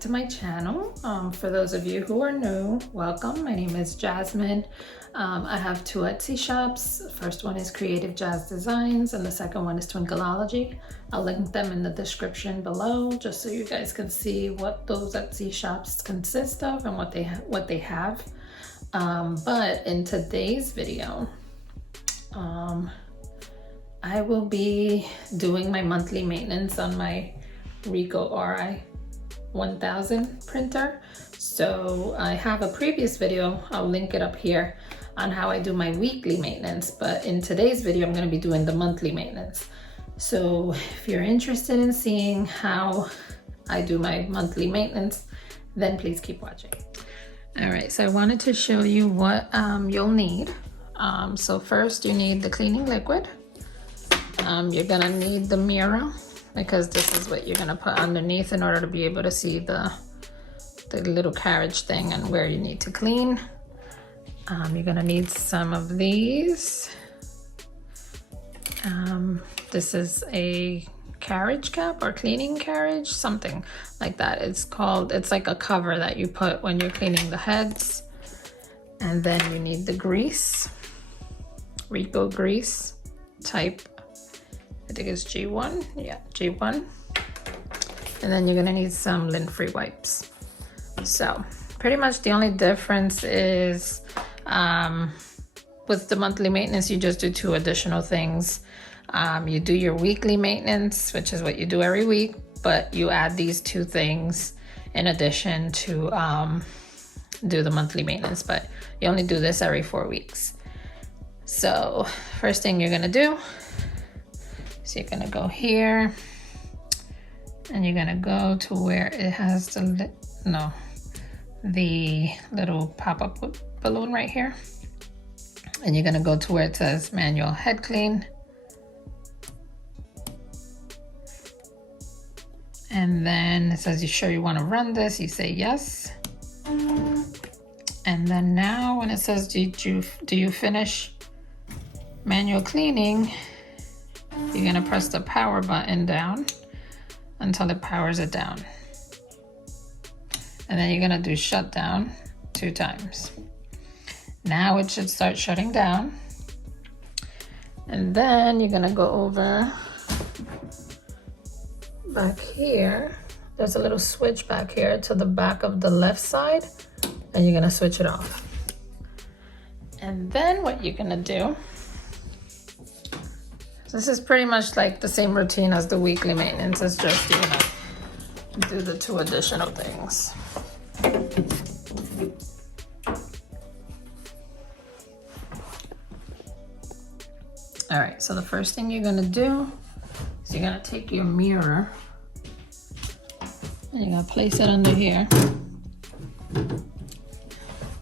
back to my channel. For those of you who are new, welcome. My name is Jasmine. I have two Etsy shops. The first one is CreativeJasDesigns and the second one is Twinkle.ology. I'll link them in the description below just so you guys can see what those Etsy shops consist of and what they have. But in today's video, I will be doing my monthly maintenance on my Ricoh Ri1000 printer. So I have a previous video, I'll link it up here, on how I do my weekly maintenance, but in today's video I'm going to be doing the monthly maintenance. So if you're interested in seeing how I do my monthly maintenance, then please keep watching. Alright, so I wanted to show you what you'll need. So first you need the cleaning liquid. You're gonna need the mirror, because this is what you're gonna put underneath in order to be able to see the little carriage thing and where you need to clean. You're gonna need some of these. This is a carriage cap or cleaning carriage, something like that. It's like a cover that you put when you're cleaning the heads. And then you need the grease, Ricoh grease type, I think it's G1, yeah, G1. And then you're gonna need some lint-free wipes. So pretty much the only difference is with the monthly maintenance, you just do two additional things. You do your weekly maintenance, which is what you do every week, but you add these two things in addition to do the monthly maintenance, but you only do this every 4 weeks. So first thing you're gonna do, so you're gonna go here and you're gonna go to where it has the little pop-up balloon right here. And you're gonna go to where it says manual head clean. And then it says, you sure you wanna run this? You say yes. And then now when it says, do you finish manual cleaning? You're gonna press the power button down until it powers it down. And then you're gonna do shutdown 2 times. Now it should start shutting down. And then you're gonna go over back here. There's a little switch back here to the back of the left side, and you're gonna switch it off. And then what you're gonna do, this is pretty much like the same routine as the weekly maintenance. It's just you're gonna do the 2 additional things. All right, so the first thing you're gonna do is you're gonna take your mirror and you're gonna place it under here.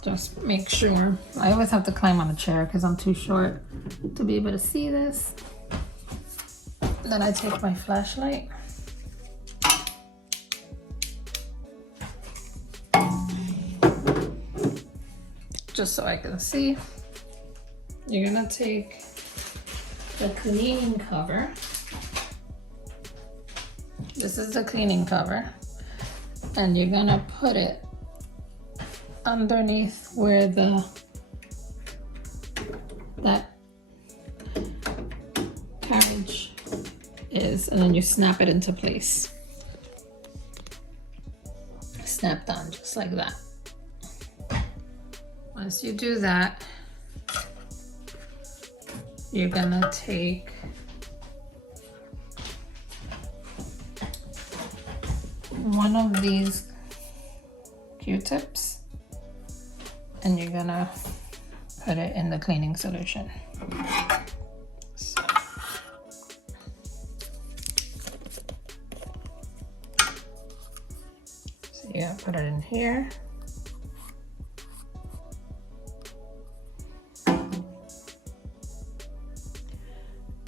Just make sure, I always have to climb on a chair because I'm too short to be able to see this. Then I take my flashlight. Just so I can see. You're gonna take the cleaning cover. This is the cleaning cover. And you're gonna put it underneath where that carriage is, and then you snap it into place. Snap down just like that. Once you do that, you're gonna take one of these Q-tips and you're gonna put it in the cleaning solution. So you're gonna put it in here.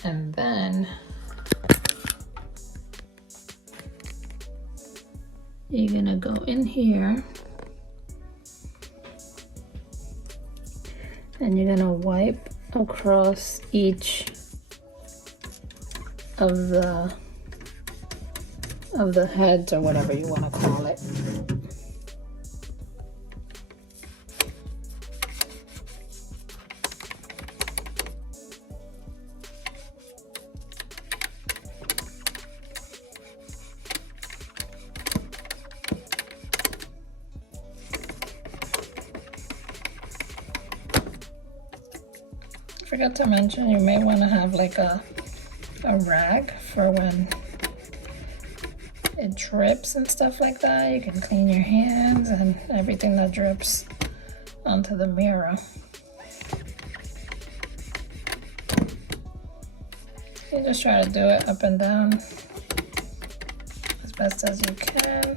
And then you're gonna go in here and you're gonna wipe across each of the of the heads, or whatever you want to call it. Forgot to mention, you may want to have like a rag for when it drips and stuff like that. You can clean your hands and everything that drips onto the mirror. You just try to do it up and down as best as you can.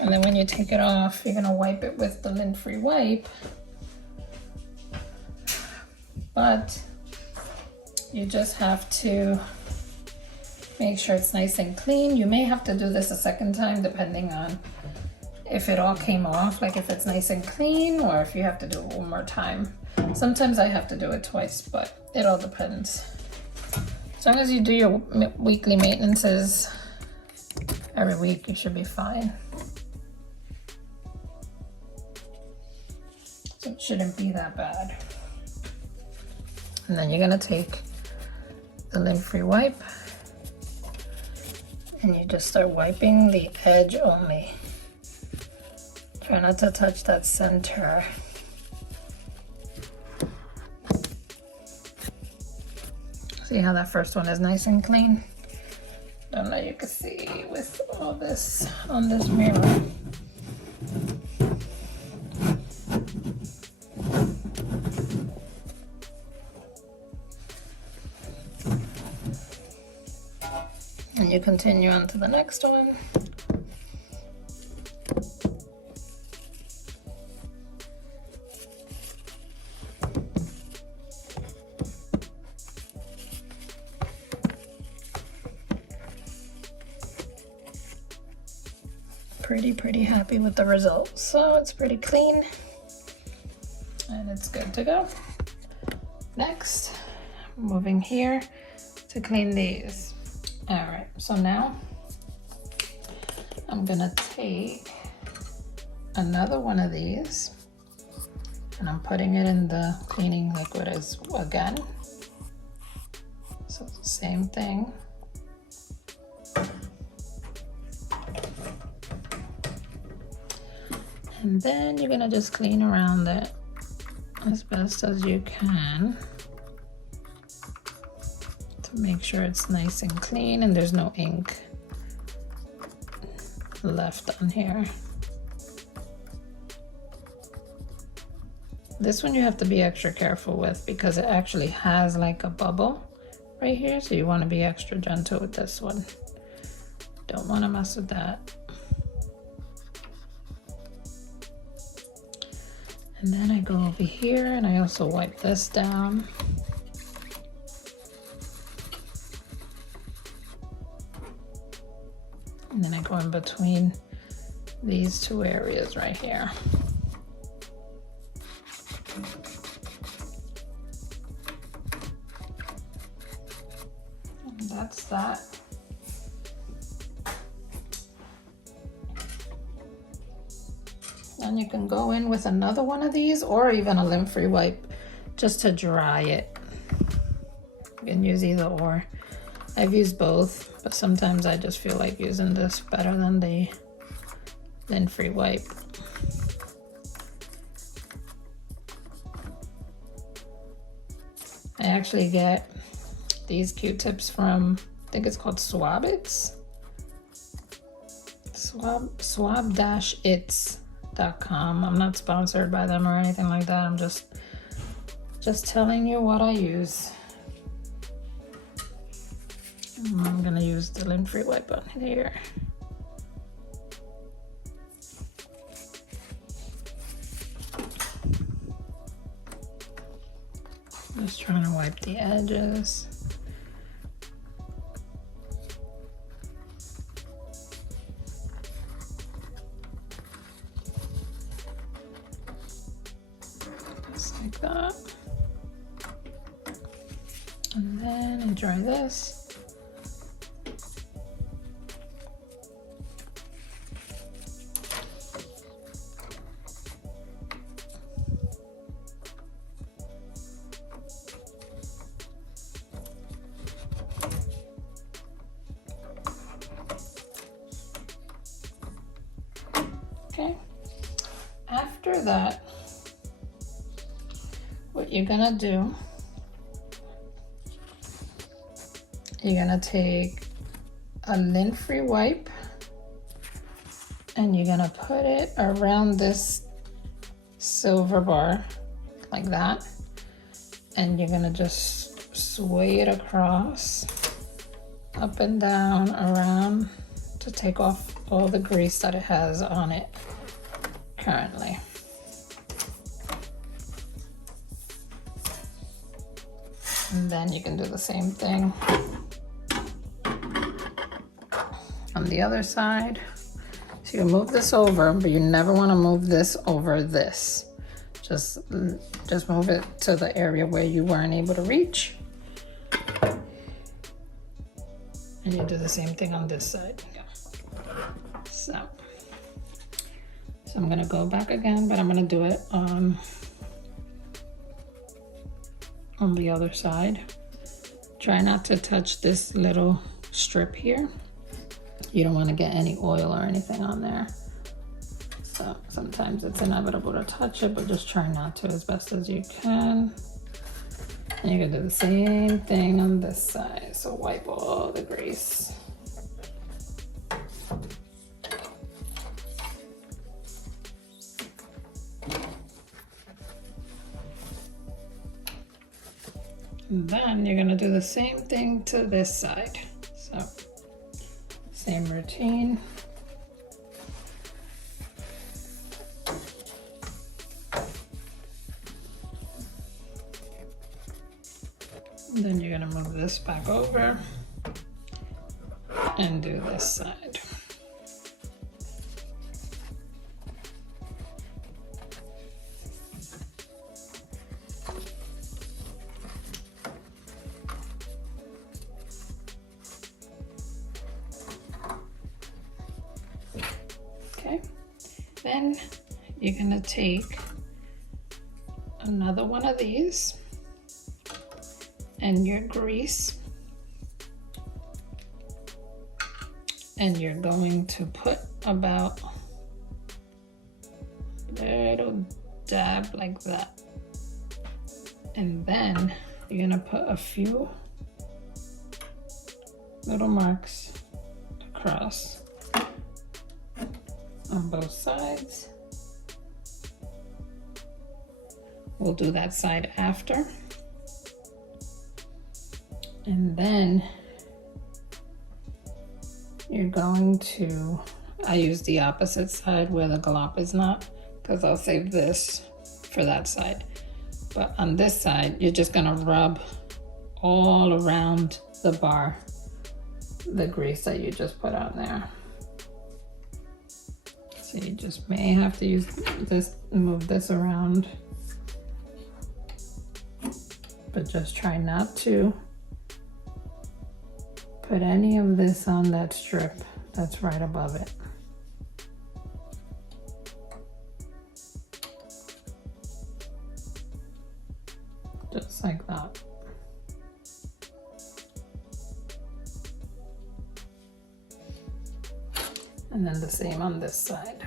And then when you take it off, you're gonna wipe it with the lint-free wipe. But you just have to make sure it's nice and clean. You may have to do this a second time depending on if it all came off, like if it's nice and clean, or if you have to do it one more time. Sometimes I have to do it twice, but it all depends. As long as you do your weekly maintenances every week, you should be fine. So it shouldn't be that bad. And then you're gonna take the lint-free wipe and you just start wiping the edge only. Try not to touch that center. See how that first one is nice and clean? Don't know, you can see with all this on this mirror. And you continue on to the next one. Pretty happy with the results. So it's pretty clean and it's good to go. Next, moving here to clean these. All right, so now I'm gonna take another one of these and I'm putting it in the cleaning liquid again. So same thing. And then you're gonna just clean around it as best as you can to make sure it's nice and clean and there's no ink left on here. This one you have to be extra careful with because it actually has like a bubble right here, so you want to be extra gentle with this one. Don't want to mess with that. And then I go over here and I also wipe this down. And then I go in between these two areas right here. And that's that. And you can go in with another one of these or even a lint-free wipe just to dry it. You can use either or. I've used both, but sometimes I just feel like using this better than the lint-free wipe. I actually get these Q-tips from, I think it's called Swab-Its. Swab-Its.com. I'm not sponsored by them or anything like that. I'm just telling you what I use. I'm gonna use the lint-free wipe on here. Just trying to wipe the edges. Just like that. And then dry this. Okay, after that, what you're gonna do, you're gonna take a lint-free wipe and you're gonna put it around this silver bar like that, and you're gonna just sway it across, up and down, around, to take off all the grease that it has on it currently. And then you can do the same thing on the other side. So you move this over, but you never want to move this over this. Just move it to the area where you weren't able to reach. And you do the same thing on this side. So I'm gonna go back again, but I'm gonna do it on the other side. Try not to touch this little strip here. You don't want to get any oil or anything on there. So sometimes it's inevitable to touch it, but just try not to as best as you can. And you're gonna do the same thing on this side. So wipe all the grease. And then you're gonna do the same thing to this side. So same routine. And then you're gonna move this back over and do this side. Okay, then you're gonna take another one of these and your grease, and you're going to put about a little dab like that, and then you're gonna put a few little marks across on both sides. We'll do that side after. And then you're going to, I use the opposite side where the glop is not, because I'll save this for that side. But on this side, you're just gonna rub all around the bar, the grease that you just put on there. So you just may have to use this, move this around, but just try not to put any of this on that strip that's right above it. Just like that. And then the same on this side.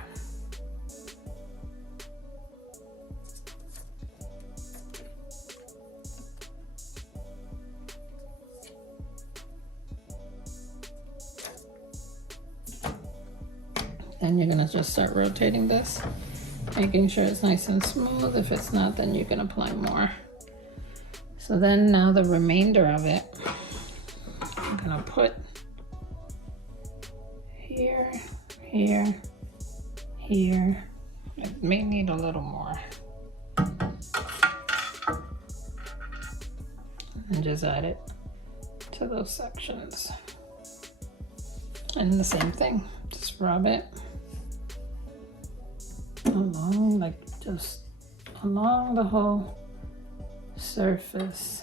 Then you're gonna just start rotating this, making sure it's nice and smooth. If it's not, then you can apply more. So then now the remainder of it, I'm gonna put here, here, here. It may need a little more. And just add it to those sections. And the same thing, just rub it along, like just along the whole surface.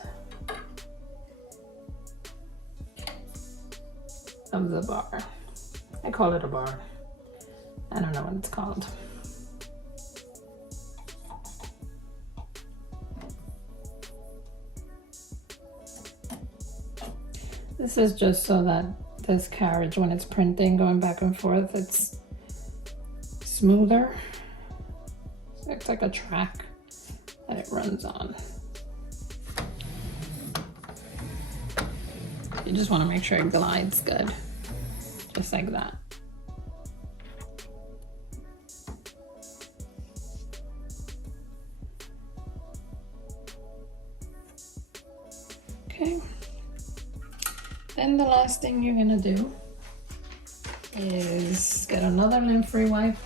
of the bar. I call it a bar. I don't know what it's called. This is just so that this carriage, when it's printing, going back and forth, it's smoother. It's like a track that it runs on. You just want to make sure it glides good, just like that. Okay. Then the last thing you're gonna do is get another lint-free wipe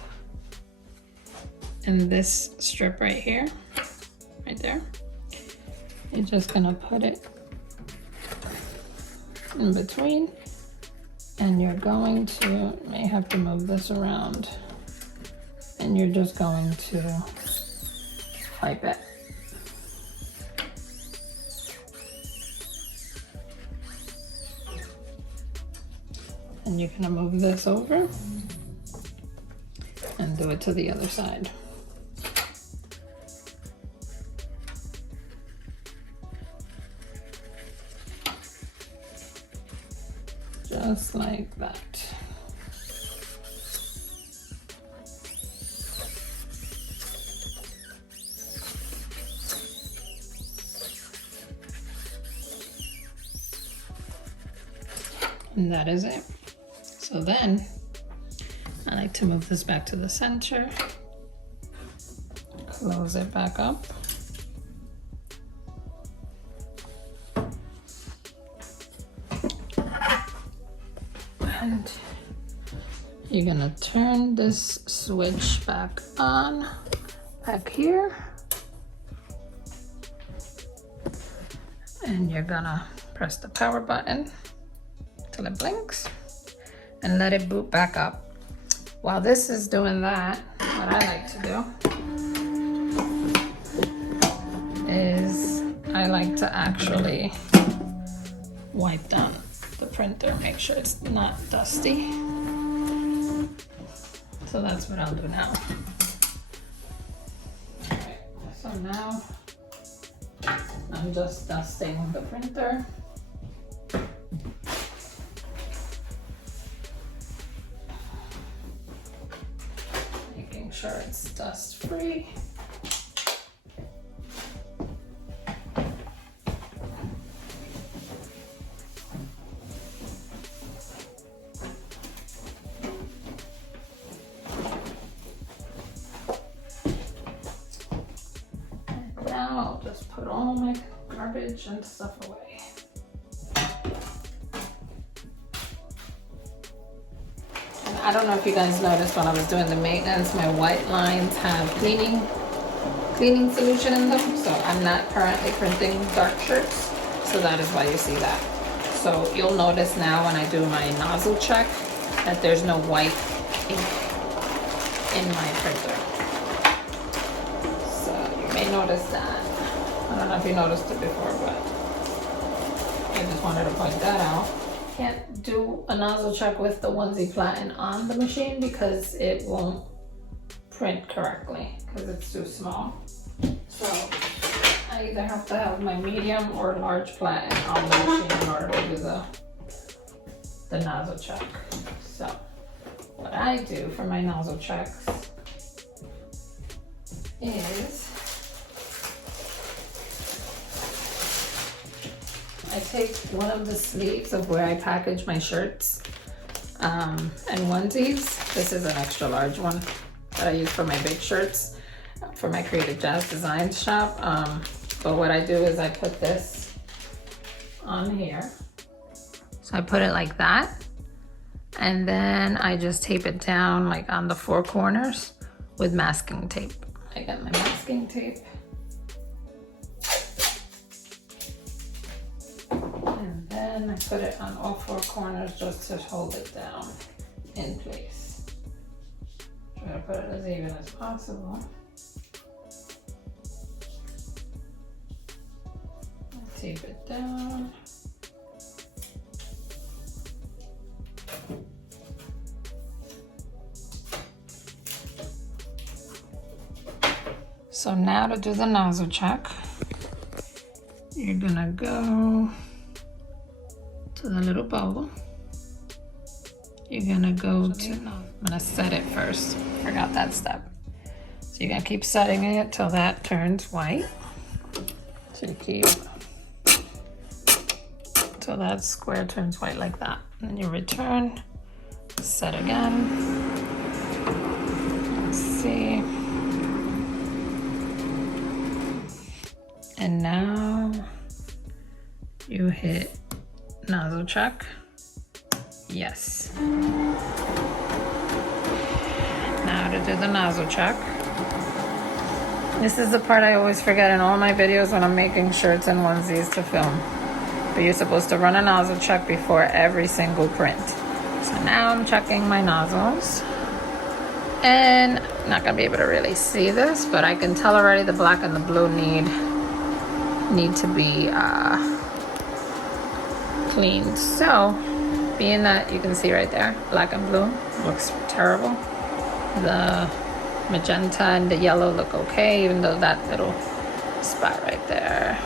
and this strip right here, right there. You're just gonna put it in between, and you're going to, you may have to move this around, and you're just going to wipe it. And you're gonna move this over and do it to the other side. Just like that. And that is it. So then I like to move this back to the center, close it back up. And you're gonna turn this switch back on, back here. And you're gonna press the power button till it blinks and let it boot back up. While this is doing that, what I like to do is I like to actually wipe down the printer, make sure it's not dusty. So that's what I'll do now. Alright, so now I'm just dusting the printer. Making sure it's dust free. Now I'll just put all my garbage and stuff away. And I don't know if you guys noticed when I was doing the maintenance, my white lines have cleaning solution in them. So I'm not currently printing dark shirts. So that is why you see that. So you'll notice now when I do my nozzle check that there's no white ink in my printer. You may notice that. I don't know if you noticed it before, but I just wanted to point that out. Can't do a nozzle check with the onesie platen on the machine because it won't print correctly because it's too small. So I either have to have my medium or large platen on the machine in order to do the nozzle check. So what I do for my nozzle checks is I take one of the sleeves of where I package my shirts and onesies. This is an extra large one that I use for my big shirts for my CreativeJasDesigns shop. But what I do is I put this on here. So I put it like that. And then I just tape it down like on the four corners with masking tape. I got my masking tape. And then I put it on all four corners just to hold it down in place. Try to put it as even as possible. Tape it down. So now to do the nozzle check, you're gonna go to the little bowl. You're gonna go to, I'm gonna set it first. Forgot that step. So you're gonna keep setting it till that turns white. So you keep till that square turns white like that. And then you return, set again. Let's see. And now you hit nozzle check. Yes. Now to do the nozzle check. This is the part I always forget in all my videos when I'm making shirts and onesies to film. But you're supposed to run a nozzle check before every single print. So now I'm checking my nozzles. And I'm not gonna be able to really see this, but I can tell already the black and the blue need to be cleaned. So, being that you can see right there, black and blue looks terrible. The magenta and the yellow look okay, even though that little spot right there.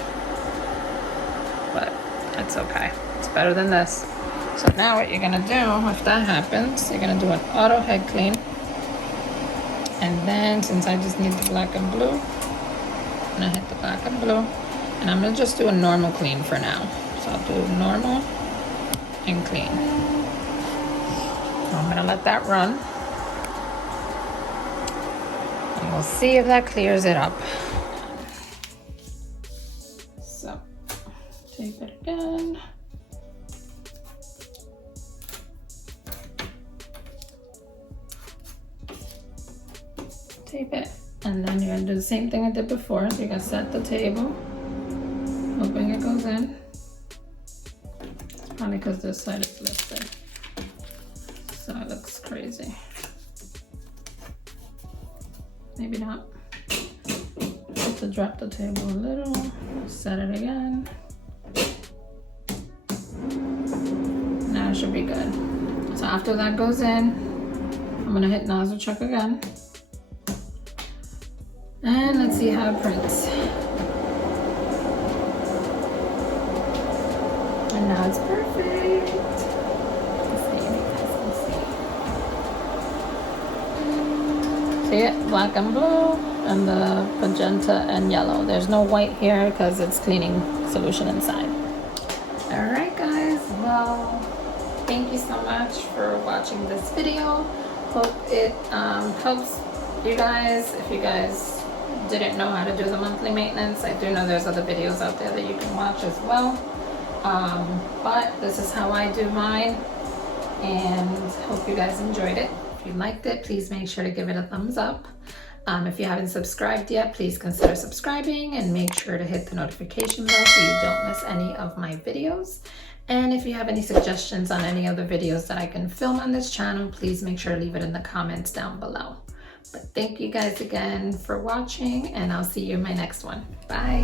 But it's okay. It's better than this. So now what you're gonna do, if that happens, you're gonna do an auto head clean. And then, since I just need the black and blue, I'm gonna hit the black and blue. And I'm gonna just do a normal clean for now. So I'll do normal and clean. I'm gonna let that run. And we'll see if that clears it up. So, tape it again. Tape it. And then you're gonna do the same thing I did before. So you're gonna set the table. Hoping it goes in. It's probably because this side is lifted. So it looks crazy. Maybe not. Have to drop the table a little. Set it again. Now it should be good. So after that goes in, I'm gonna hit nozzle check again. And let's see how it prints. And now it's perfect. See it? Black and blue, and the magenta and yellow. There's no white here because it's cleaning solution inside. Alright guys, well, thank you so much for watching this video. Hope it helps you guys. If you guys didn't know how to do the monthly maintenance, I do know there's other videos out there that you can watch as well. But this is how I do mine, and hope you guys enjoyed it. If you liked it, please make sure to give it a thumbs up. If you haven't subscribed yet, please consider subscribing and make sure to hit the notification bell so you don't miss any of my videos. And if you have any suggestions on any other videos that I can film on this channel, please make sure to leave it in the comments down below. But thank you guys again for watching, and I'll see you in my next one. Bye.